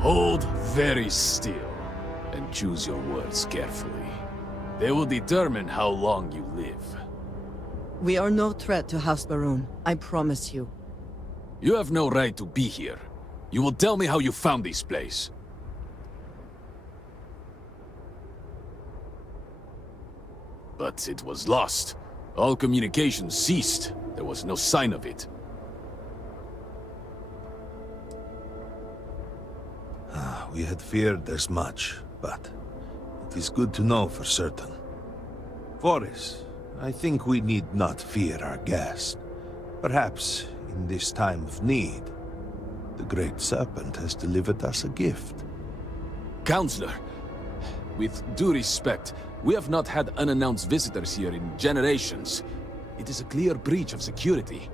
Hold very still, and choose your words carefully. They will determine how long you live. We are no threat to House Varuun, I promise you. You have no right to be here. You will tell me how you found this place. But it was lost. All communication ceased. There was no sign of it. We had feared as much, but it is good to know for certain. Forris, I think we need not fear our guest. Perhaps, in this time of need, the Great Serpent has delivered us a gift. Counselor, with due respect, we have not had unannounced visitors here in generations. It is a clear breach of security.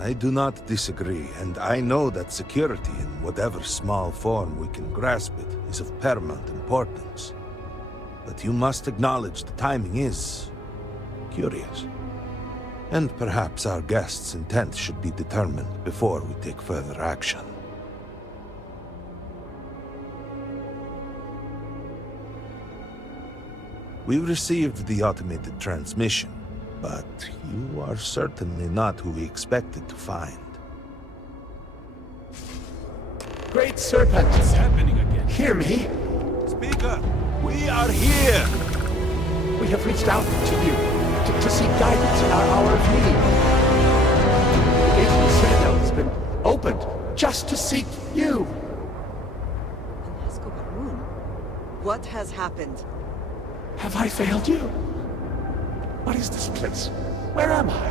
I do not disagree, and I know that security, in whatever small form we can grasp it, is of paramount importance. But you must acknowledge the timing is curious. And perhaps our guest's intent should be determined before we take further action. We received the automated transmission, but you are certainly not who we expected to find. Great Serpent! What's happening again? Hear me! Speaker, we are here! We have reached out to you to seek guidance in our hour of need. The gate of the Citadel has been opened just to seek you. Varuun, what has happened? Have I failed you? What is this place? Where am I?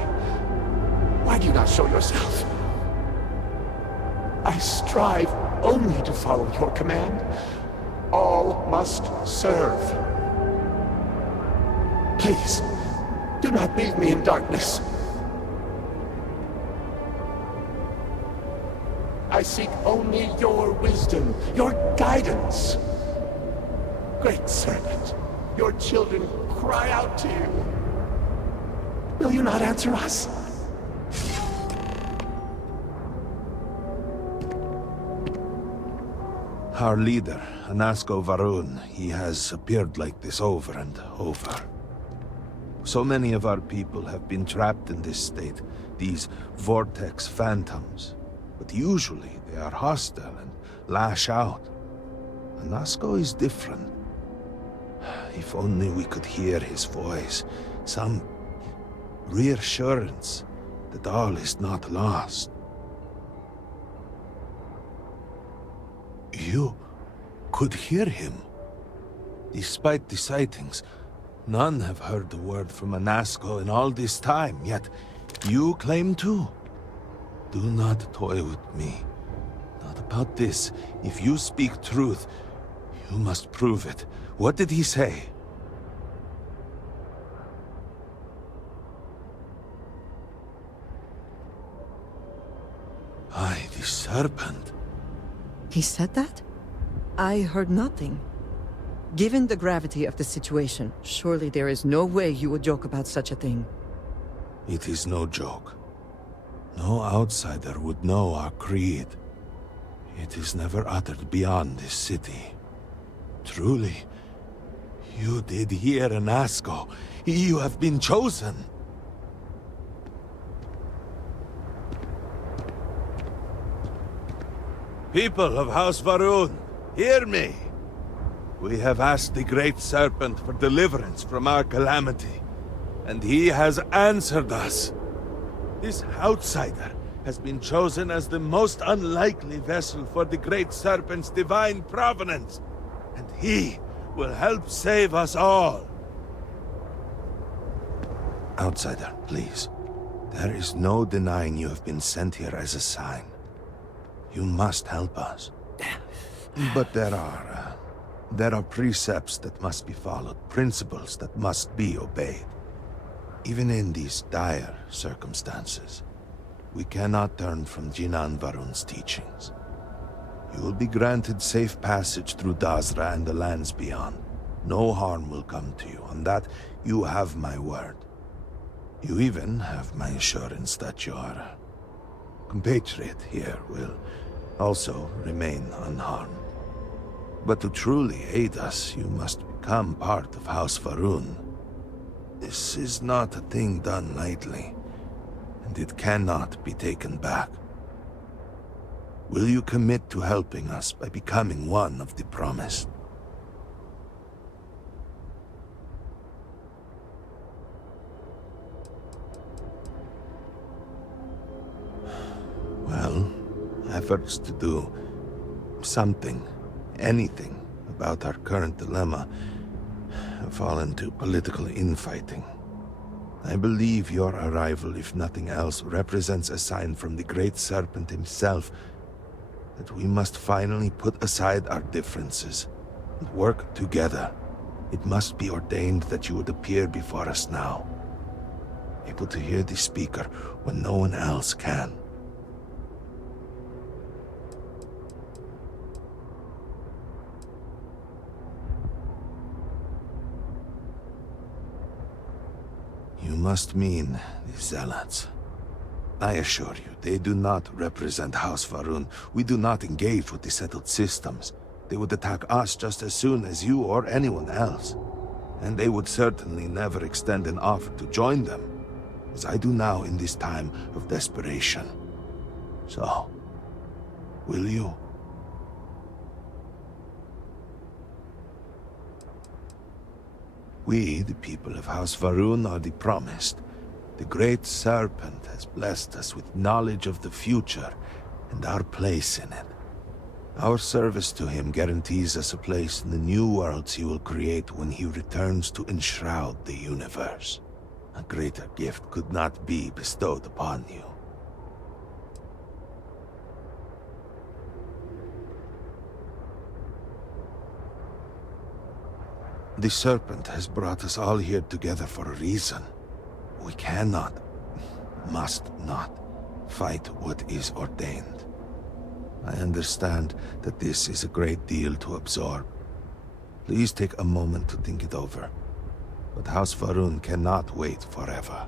Why do you not show yourself? I strive only to follow your command. All must serve. Please, do not leave me in darkness. I seek only your wisdom, your guidance. Great Serpent, your children cry out to you. Will you not answer us? Our leader, Anasko Varuun, he has appeared like this over and over. So many of our people have been trapped in this state, these vortex phantoms. But usually they are hostile and lash out. Anasko is different. If only we could hear his voice, some reassurance that all is not lost. You could hear him. Despite the sightings, none have heard the word from Anasko in all this time, yet you claim to. Do not toy with me. Not about this. If you speak truth, you must prove it. What did he say? The Serpent. He said that? I heard nothing. Given the gravity of the situation, surely there is no way you would joke about such a thing. It is no joke. No outsider would know our creed. It is never uttered beyond this city. Truly, you did hear Anasko. You have been chosen. People of House Varuun, hear me. We have asked the Great Serpent for deliverance from our calamity, and he has answered us. This outsider has been chosen as the most unlikely vessel for the Great Serpent's divine providence, and he will help save us all. Outsider, please. There is no denying you have been sent here as a sign. You must help us. But there are precepts that must be followed, principles that must be obeyed. Even in these dire circumstances, we cannot turn from Jinan Varun's teachings. You will be granted safe passage through Dazra and the lands beyond. No harm will come to you. On that, you have my word. You even have my assurance that your compatriot here will also remain unharmed. But to truly aid us, you must become part of House Varuun. This is not a thing done lightly, and it cannot be taken back. Will you commit to helping us by becoming one of the promised? Well, efforts to do something, anything, about our current dilemma have fallen to political infighting. I believe your arrival, if nothing else, represents a sign from the Great Serpent himself that we must finally put aside our differences and work together. It must be ordained that you would appear before us now, able to hear the speaker when no one else can. You must mean the Zealots. I assure you, they do not represent House Varuun. We do not engage with the settled systems. They would attack us just as soon as you or anyone else. And they would certainly never extend an offer to join them, as I do now in this time of desperation. So, will you? We, the people of House Varuun, are the promised. The Great Serpent has blessed us with knowledge of the future and our place in it. Our service to him guarantees us a place in the new worlds he will create when he returns to enshroud the universe. A greater gift could not be bestowed upon you. The Serpent has brought us all here together for a reason. We cannot, must not, fight what is ordained. I understand that this is a great deal to absorb. Please take a moment to think it over. But House Varuun cannot wait forever.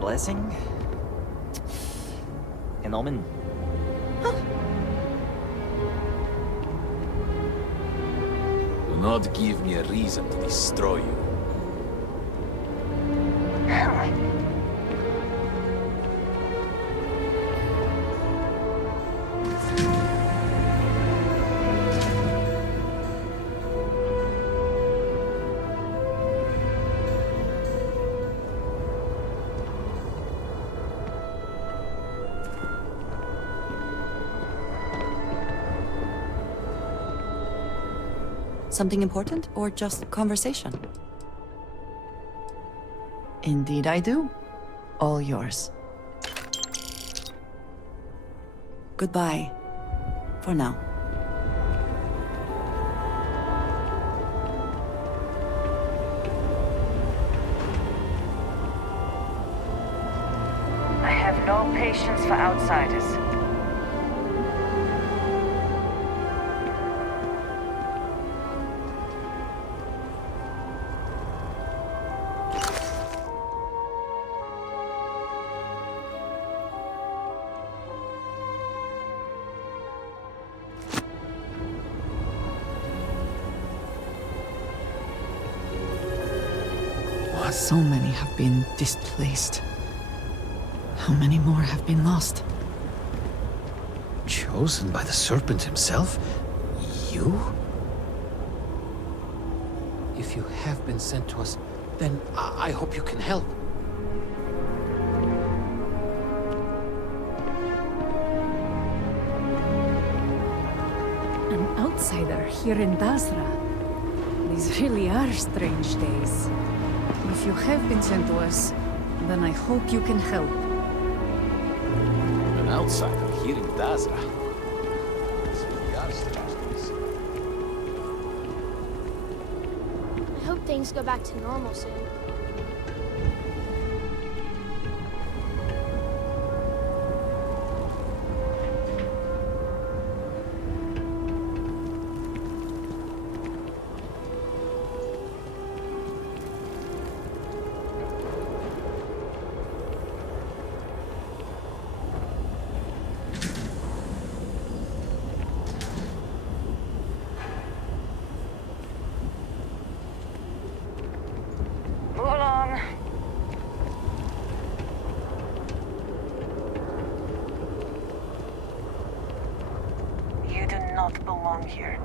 Blessing? An omen? Do not give me a reason to destroy you. Something important or just conversation? Indeed I do. All yours. Goodbye. For now. No patience for outsiders. So many have been displaced. How many more have been lost? Chosen by the Serpent himself? You? If you have been sent to us, then I hope you can help. An outsider here in Dasra. These really are strange days. If you have been sent to us, then I hope you can help. An outsider here in Dazra. These really are strange days. I hope things go back to normal soon. Move along. You do not belong here.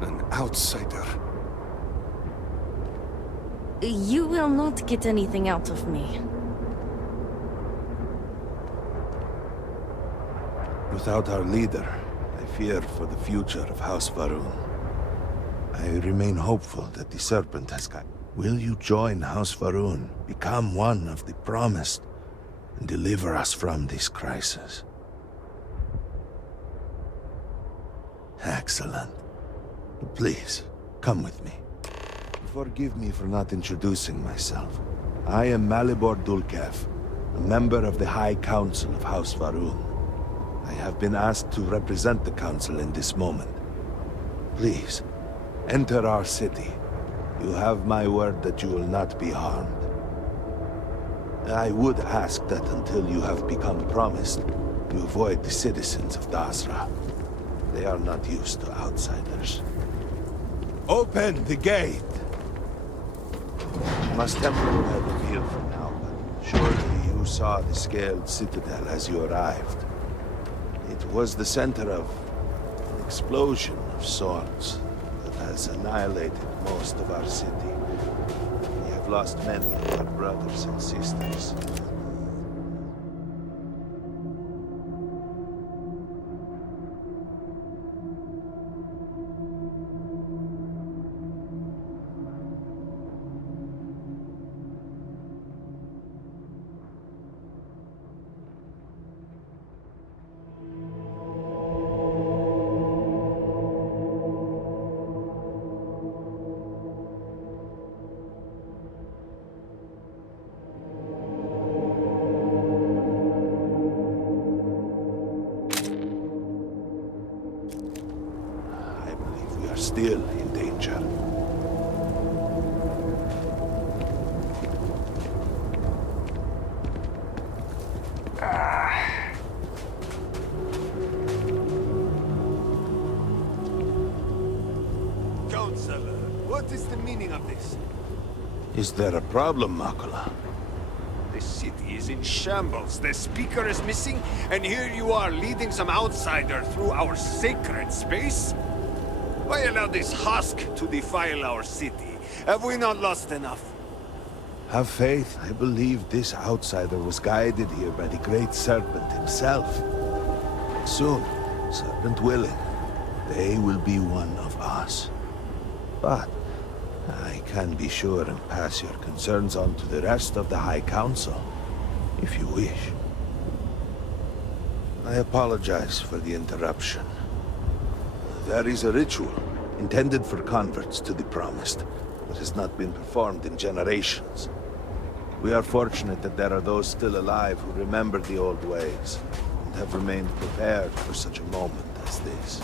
An outsider. You will not get anything out of me. Without our leader, I fear for the future of House Varuun. I remain hopeful that the Serpent has got. Will you join House Varuun, become one of the promised, and deliver us from this crisis? Excellent. Please, come with me. Forgive me for not introducing myself. I am Malibor Dulkev, a member of the High Council of House Varuun. I have been asked to represent the Council in this moment. Please, enter our city. You have my word that you will not be harmed. I would ask that until you have become promised, you avoid the citizens of Dasra. They are not used to outsiders. Open the gate! I must temporarily reveal for now, but surely you saw the scaled citadel as you arrived. It was the center of an explosion of sorts that has annihilated most of our city. We have lost many of our brothers and sisters. Still in danger. Counselor, what is the meaning of this? Is there a problem, Makula? The city is in shambles, the speaker is missing, and here you are leading some outsider through our sacred space? Why allow this husk to defile our city? Have we not lost enough? Have faith. I believe this outsider was guided here by the great Serpent himself. Soon, Serpent willing, they will be one of us. But I can be sure and pass your concerns on to the rest of the High Council, if you wish. I apologize for the interruption. There is a ritual intended for converts to the Promised that has not been performed in generations. We are fortunate that there are those still alive who remember the old ways, and have remained prepared for such a moment as this.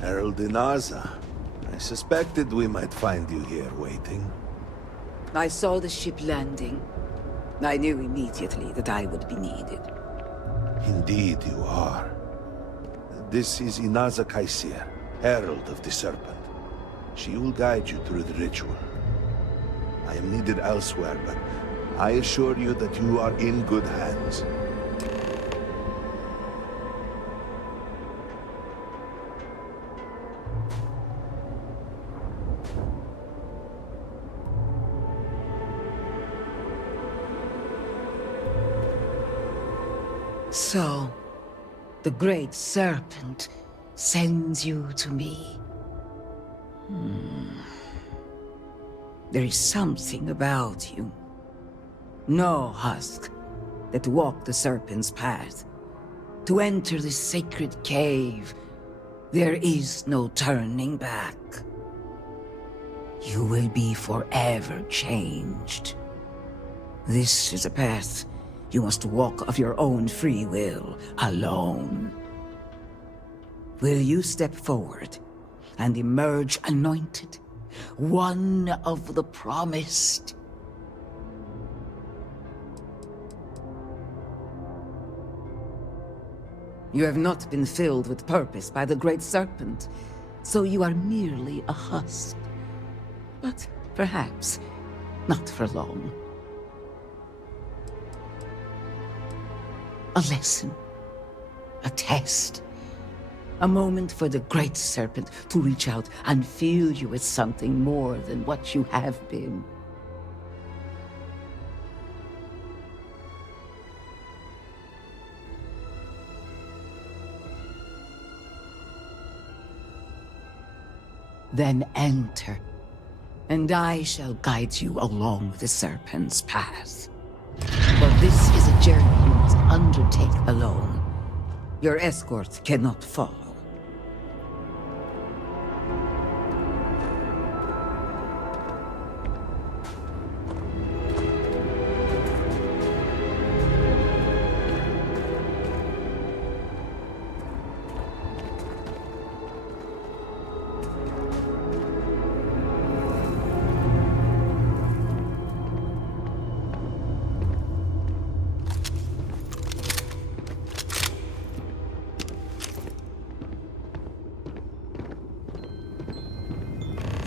Herald Inaza. I suspected we might find you here waiting. I saw the ship landing. I knew immediately that I would be needed. Indeed you are. This is Inaza Kaisir, Herald of the Serpent. She will guide you through the ritual. I am needed elsewhere, but I assure you that you are in good hands. So, the Great Serpent sends you to me. There is something about you. No husk that walked the Serpent's path. To enter this sacred cave, there is no turning back. You will be forever changed. This is a path you must walk of your own free will, alone. Will you step forward and emerge anointed, one of the promised? You have not been filled with purpose by the Great Serpent, so you are merely a husk. But perhaps not for long. A lesson, a test, a moment for the Great Serpent to reach out and fill you with something more than what you have been. Then enter, and I shall guide you along the Serpent's path. For this is a journey you must undertake alone. Your escort cannot follow.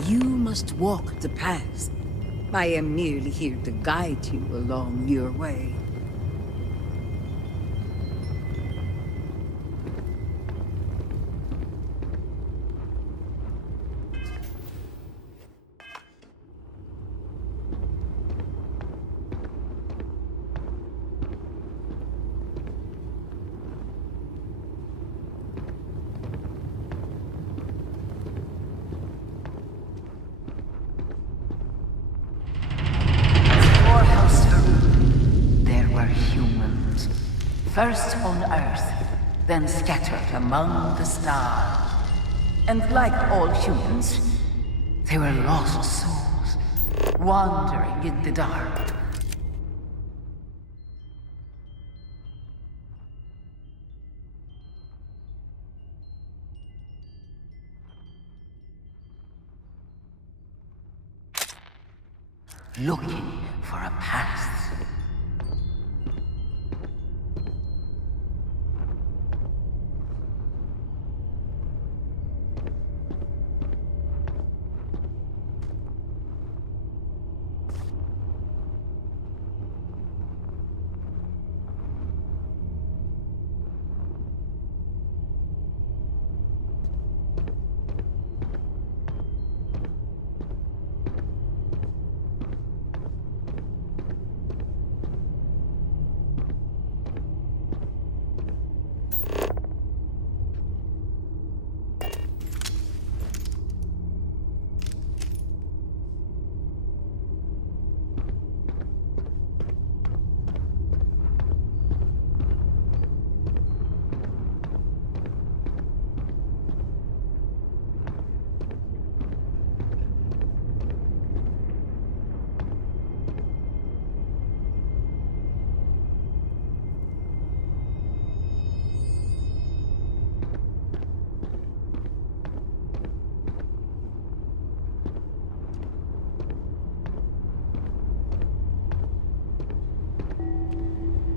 You must walk the path. I am merely here to guide you along your way. First on Earth, then scattered among the stars. And like all humans, they were lost souls, wandering in the dark. Looking for a path.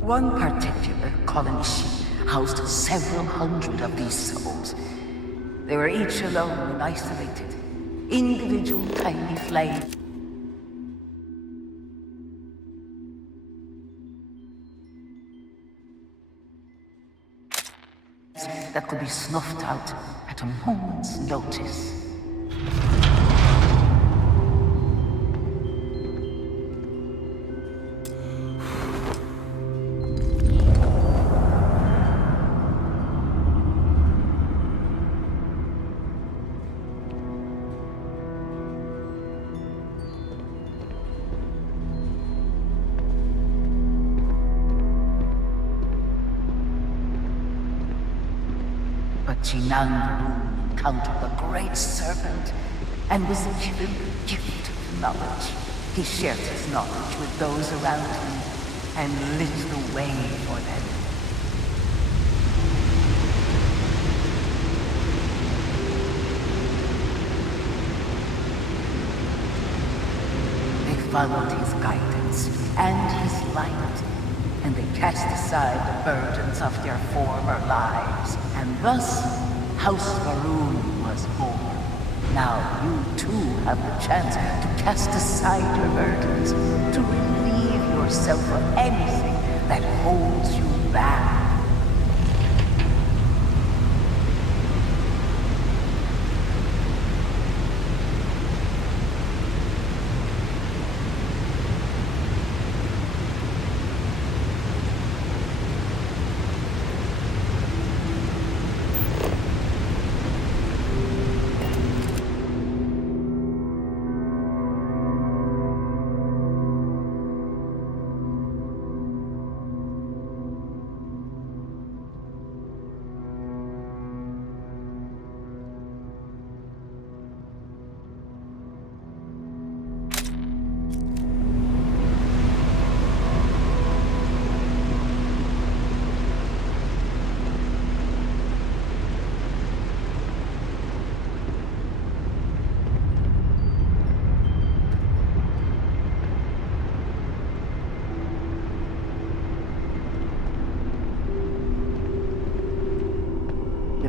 One particular colony ship housed several hundred of these souls. They were each alone and isolated, individual tiny flames that could be snuffed out at a moment's notice. But Varuun encountered the Great Serpent and was given the gift of knowledge. He shared his knowledge with those around him and lit the way for them. They followed his guidance and his light, and they cast aside the burdens of their former lives. And thus, House Varuun was born. Now you too have the chance to cast aside your burdens, to relieve yourself of anything that holds you back.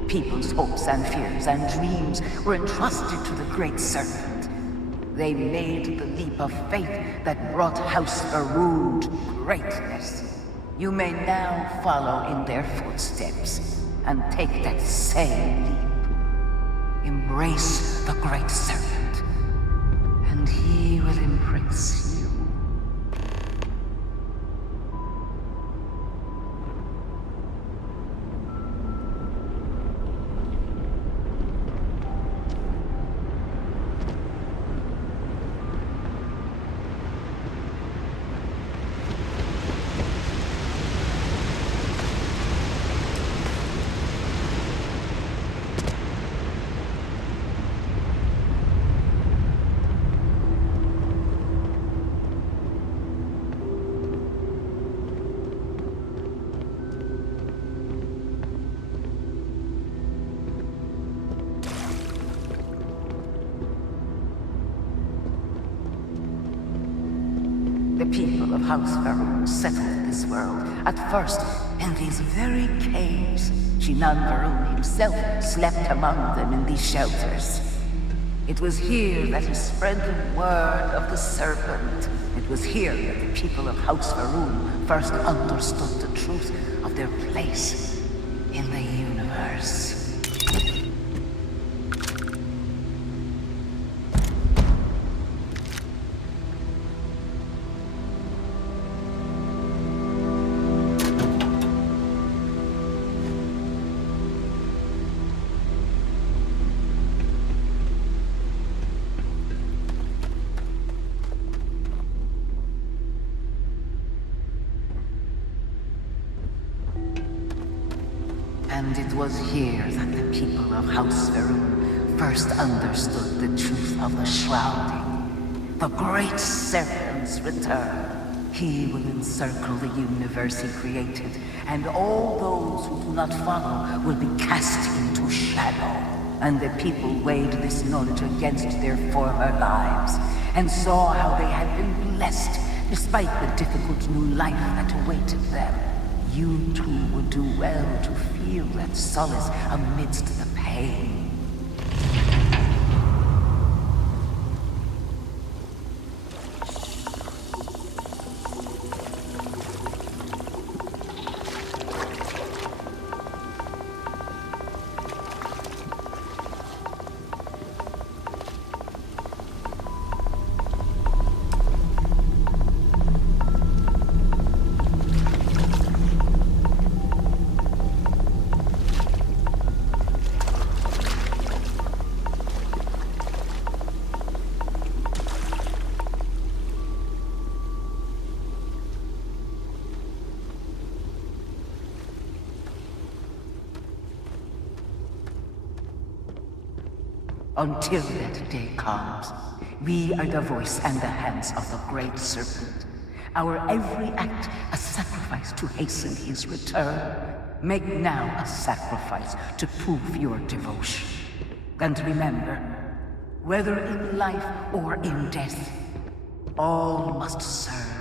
People's hopes and fears and dreams were entrusted to the Great Serpent. They made the leap of faith that brought House Varuun to greatness. You may now follow in their footsteps and take that same leap. Embrace the Great Serpent, and he will embrace you. The people of House Varuun settled this world, at first in these very caves. Varuun himself slept among them in these shelters. It was here that he spread the word of the serpent. It was here that the people of House Varuun first understood the truth of their place in the universe. And it was here that the people of House Varuun first understood the truth of the shrouding. The Great Serpent's return. He will encircle the universe he created, and all those who do not follow will be cast into shadow. And the people weighed this knowledge against their former lives, and saw how they had been blessed despite the difficult new life that awaited them. You too would do well to feel that solace amidst the pain. Until that day comes, we are the voice and the hands of the Great Serpent. Our every act a sacrifice to hasten his return. Make now a sacrifice to prove your devotion. And remember, whether in life or in death, all must serve